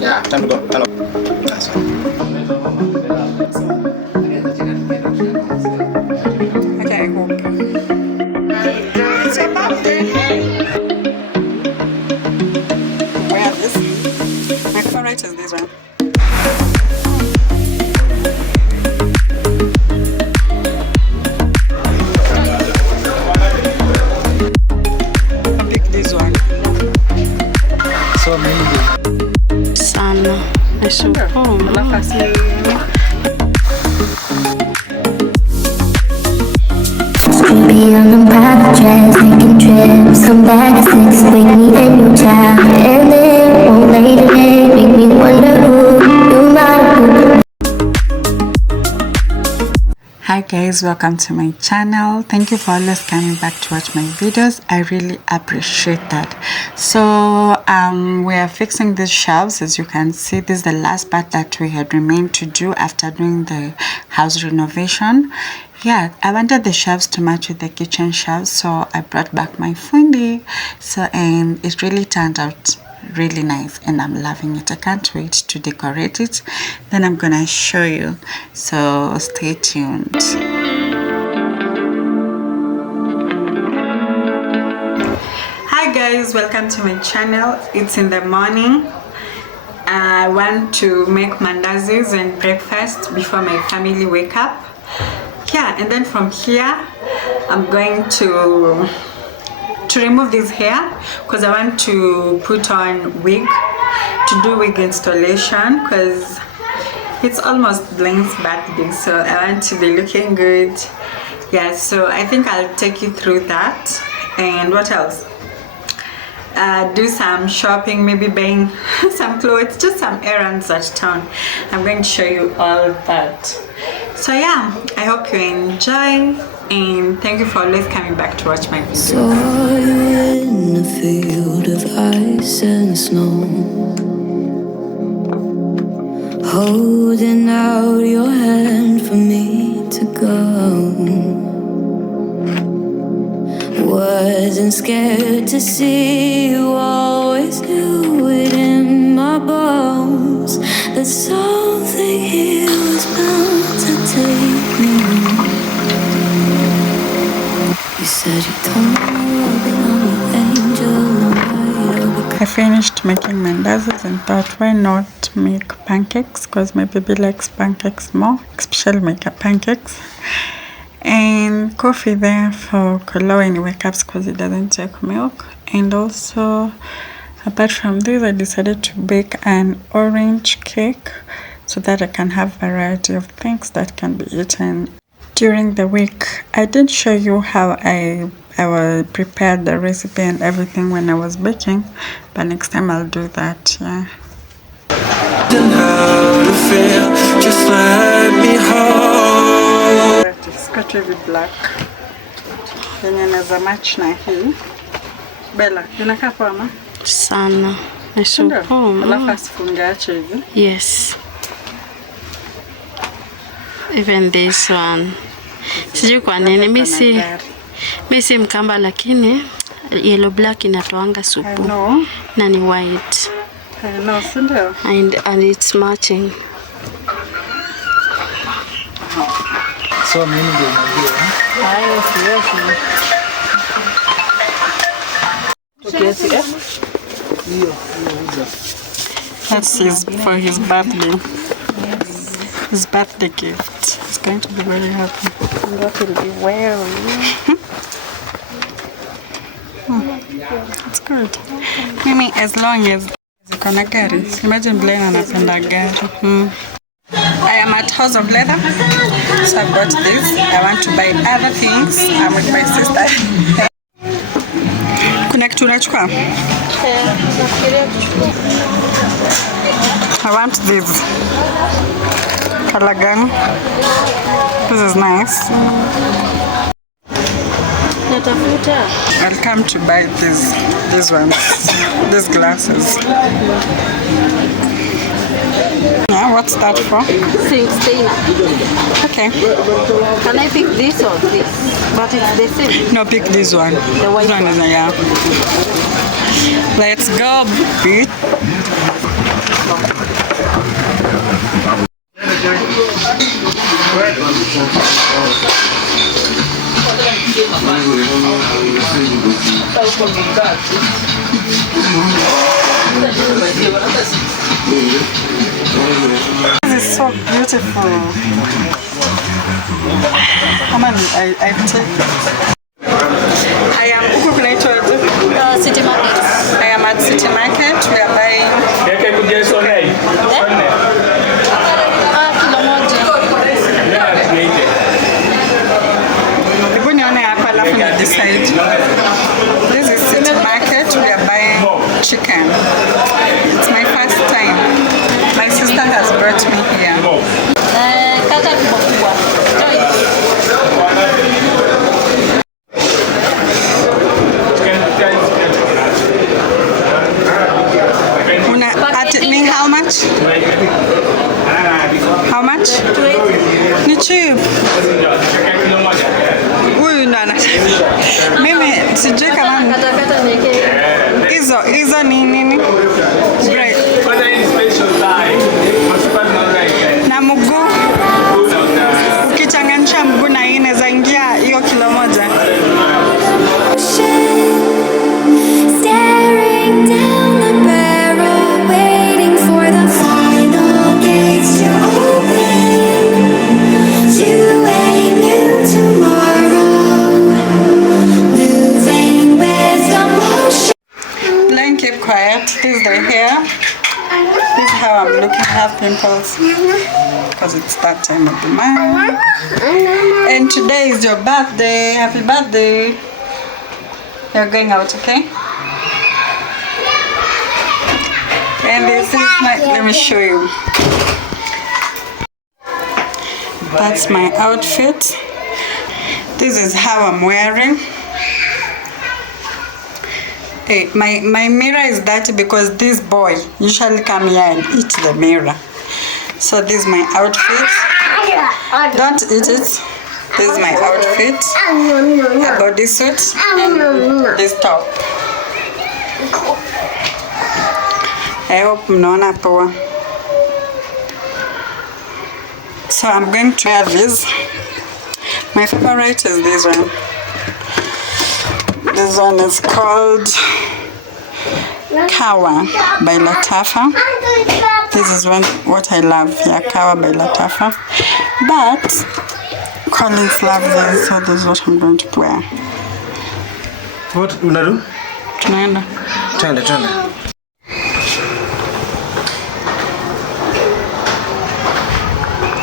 Yeah, time to go. Hello. Okay, I hope. It's your birthday. Where is this? My favorite is this one. I'll pick this one. So many. Sana. I should Be on the private jets, taking trips, come back at 6, wake me in your child, and then won't late today, make me wonder who you might be. Hi guys, welcome to my channel. Thank you for always coming back to watch my videos. I really appreciate that. So we are fixing these shelves. As you can see, this is the last part that we had remained to do after doing the house renovation. Yeah, I wanted the shelves to match with the kitchen shelves, so I brought back my fundi. And it really turned out really nice and I'm loving it. I can't wait to decorate it. Then I'm gonna show you, so stay tuned. Hi guys, welcome to my channel. It's in the morning. I want to make mandazis and breakfast before my family wake up. Yeah, and then from here I'm going to remove this hair because I want to put on wig, to do wig installation, because it's almost Blaine's birthday, so I want to be looking good. Yeah, so I think I'll take you through that. And what else? Do some shopping, maybe buying some clothes, just some errands at town. I'm going to show you all that. So yeah, I hope you enjoy, and thank you for always coming back to watch my videos. Saw you in a field of ice and snow, holding out your hand for me to go. Wasn't scared to see you, always knew it in my bones that something here was bound to take me home. You said you don't know, but I'm an angel. I finished making mandazis and thought, why not make pancakes, because my baby likes pancakes more, especially make pancakes. And coffee there for Kolo when he wakes up because he doesn't take milk. And also, apart from this, I decided to bake an orange cake so that I can have variety of things that can be eaten during the week. I did show you how I will prepare the recipe and everything when I was baking, but next time I'll do that. Yeah. How to feel, just let me hold. Skirt with black. Yenye naweza match na hii. Bella, inakaa poa ma? Sana. I should alafu asifunge ache hivi. Yes. Even this one. Sijui kwa nini mimi si mkamba, lakini yellow black inatoanga supu. Na ni white. No, sindio? And it's matching. So many days. That's for his birthday. His birthday gift. He's going to be very happy. And that will be well. It's good. Mimi, as long as ziko na gari. Imagine Blaine anapenda gari. I am at House of Leather, so I bought this. I want to buy other things. I'm with my sister. Kuna kitu unachukua? I want this. Color gun. This is nice. I'll come to buy these ones, these glasses. Yeah, what's that for? Sink stainer. Okay. Can I pick this or this? But it's the same. No, pick this one. The white this one. Is, yeah. Let's go, bitch. This is so beautiful. Come on, I take it. I am City Market. I am at City Market. We are buying. Decide. This is City Market. We are buying chicken. It's my first time. My sister has brought me here. How much? How much? Ni cheap. Huyu ndo anataka. Mimi sijui kama hizo ni nini? Bread. Na mguu. Ukichanganisha mguu na hii inaweza ingia hiyo kilo moja. Staring down the barrel, waiting for the final gates to open, to a new tomorrow, moving with emotion. Line, keep quiet. This is the hair. This is how I'm looking. I have pimples because it's that time of the month. And today is your birthday. Happy birthday. You're going out, okay? And this is my, let me show you. That's my outfit. This is how I'm wearing. Hey, my mirror is dirty because this boy usually come here and eat the mirror. So this is my outfit. Don't eat it. This is my outfit. A bodysuit and this top. I hope mnaona poa. So I'm going to wear this. My favorite is this one. This one is called Kawa by Latafa. This is what I love. Yeah, Kawa by Latafa. But Collins love this, so this is what I'm going to wear. What unadu? Tunaenda. Twende.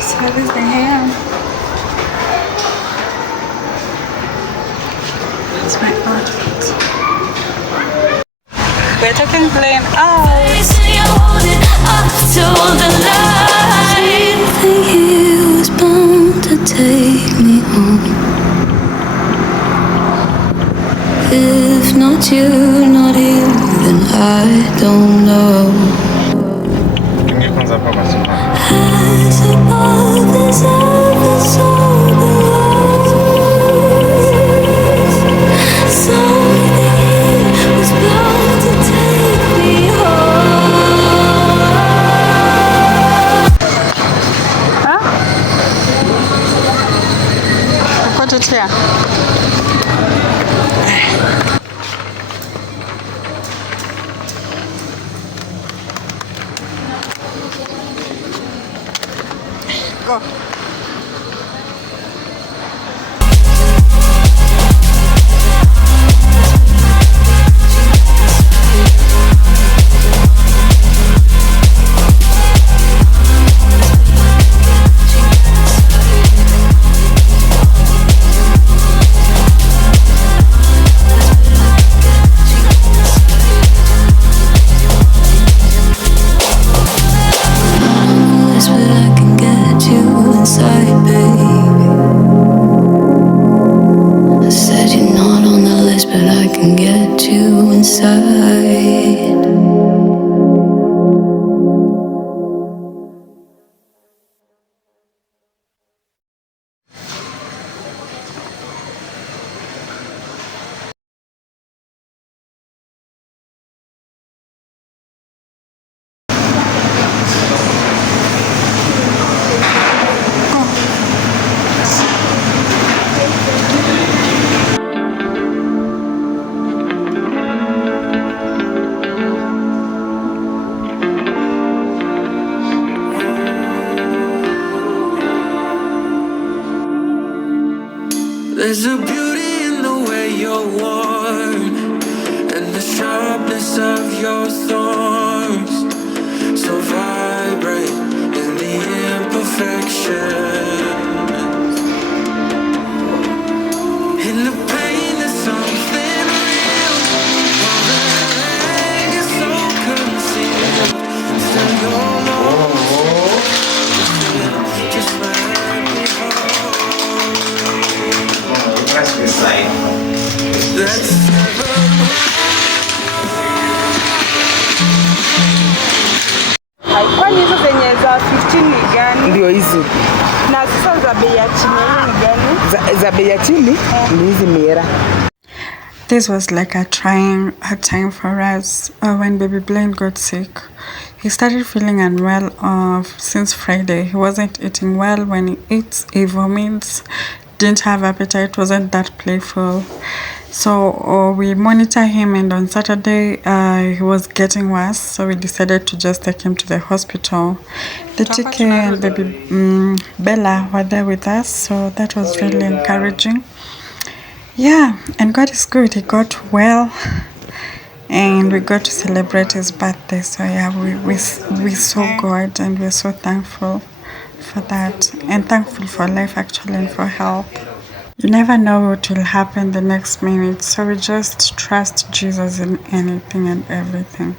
So this is the hair. It's my outfit. We're taking plane out. He was bound to take me home. If not you, not you, then I don't know. As above as ever so below. Something was bound to take me home. Put it here. Go. There's a beauty in the way you're worn, and the sharpness of your thorns, so vibrate in the imperfection. In the pain there's something real, while the anger so concealed. Still you're lost, just let me hold. That's this side. That's never. Kwani hizo zenye za 15 ni gani? Ndio hizi Na sasa za bei ya chini ni gani? za bei ya chini ni hizi mira. This was like a trying time for us when baby Blaine got sick. He started feeling unwell since Friday. He wasn't eating well. When he eats, he vomits, didn't have appetite, wasn't that playful. So we monitor him, and on Saturday he was getting worse, so we decided to just take him to the hospital. The TK and baby Bella were there with us, so that was really encouraging. Yeah, and God is good. He got well, and we got to celebrate his birthday. So yeah, we saw God, and we're so thankful for that, and thankful for life actually, and for help. You never know what will happen the next minute, so we just trust Jesus in anything and everything.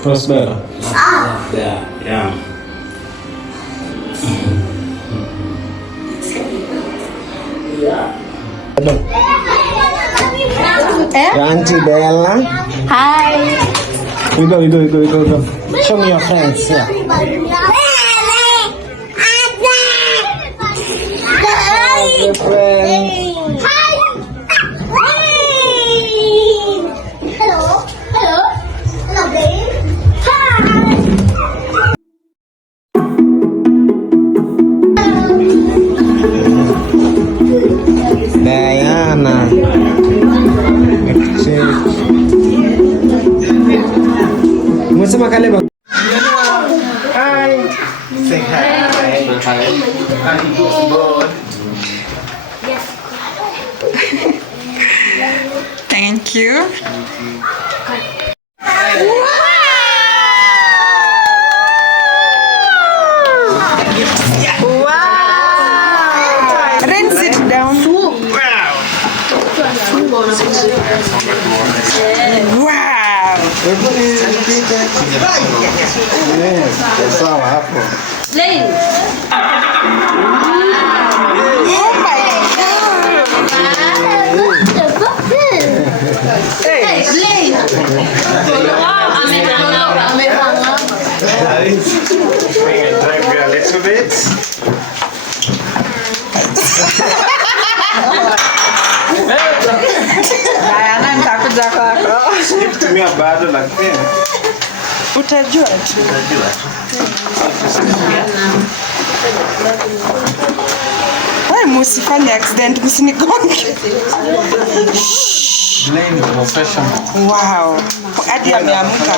Prospera. Yeah. Auntie Bella. Hi. We go. Show me your friends. Yeah. Your friends. Diana. Umesema Kaleba. Hi. Say hi. Thank you. Wow! Then sit down. Wow! Sawa hapo. Oh my God! Hey! Drive a little bit. Diana, nitakuja kwako. Sikitumia bado lakini Utajua tu. Wewe msifanye accident, msinigonge. Blaine professional. Wow. Hadi ameamka.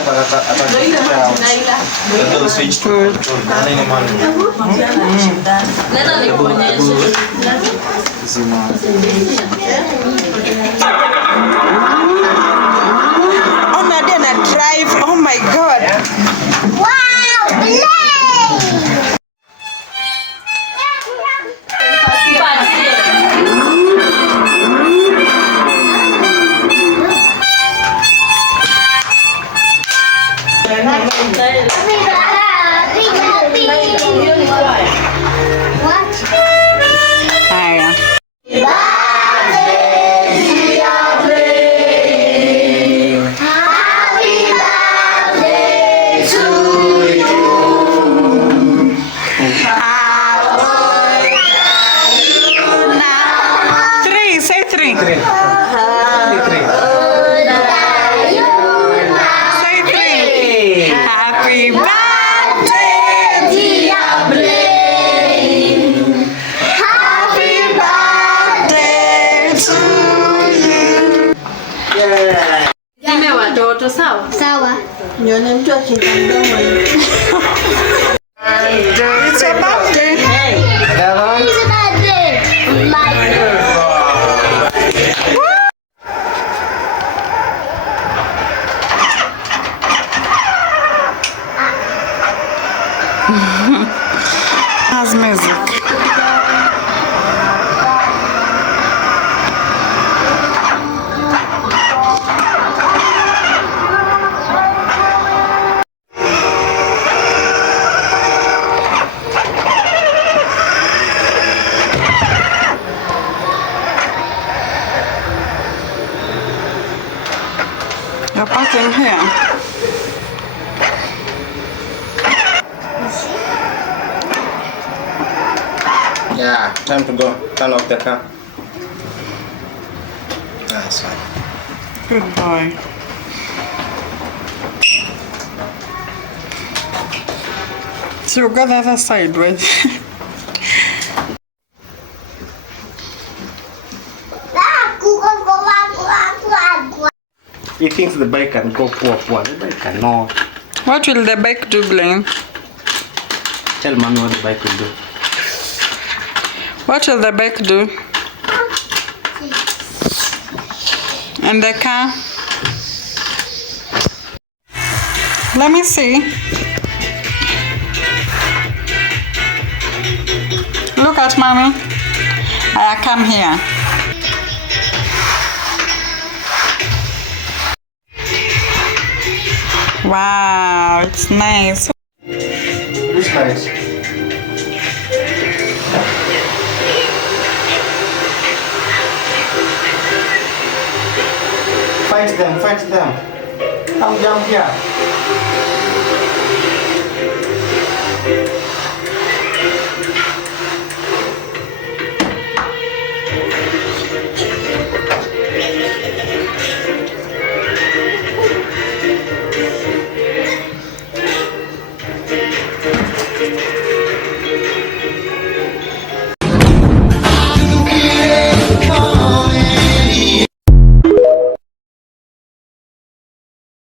Oh, Nadia na drive. Oh my God. Wow, Blaine. Haya. Three, say three. Say three. Happy birthday, dear Blaine. Happy birthday to you. Sawa. Nione mtu akiweka mdomo. It's your birthday. It's a bad day. How's music? You're parking here. Yeah, time to go. Turn off the car. That's fine. Good boy. So you go the other side, right? He thinks the bike can go poor. The bike cannot. What will the bike do, Glenn? Tell mommy what the bike will do. What will the bike do? And the car? Let me see. Look at mommy. I come here. Wow, it's nice. It's nice. Fight them. Come down here.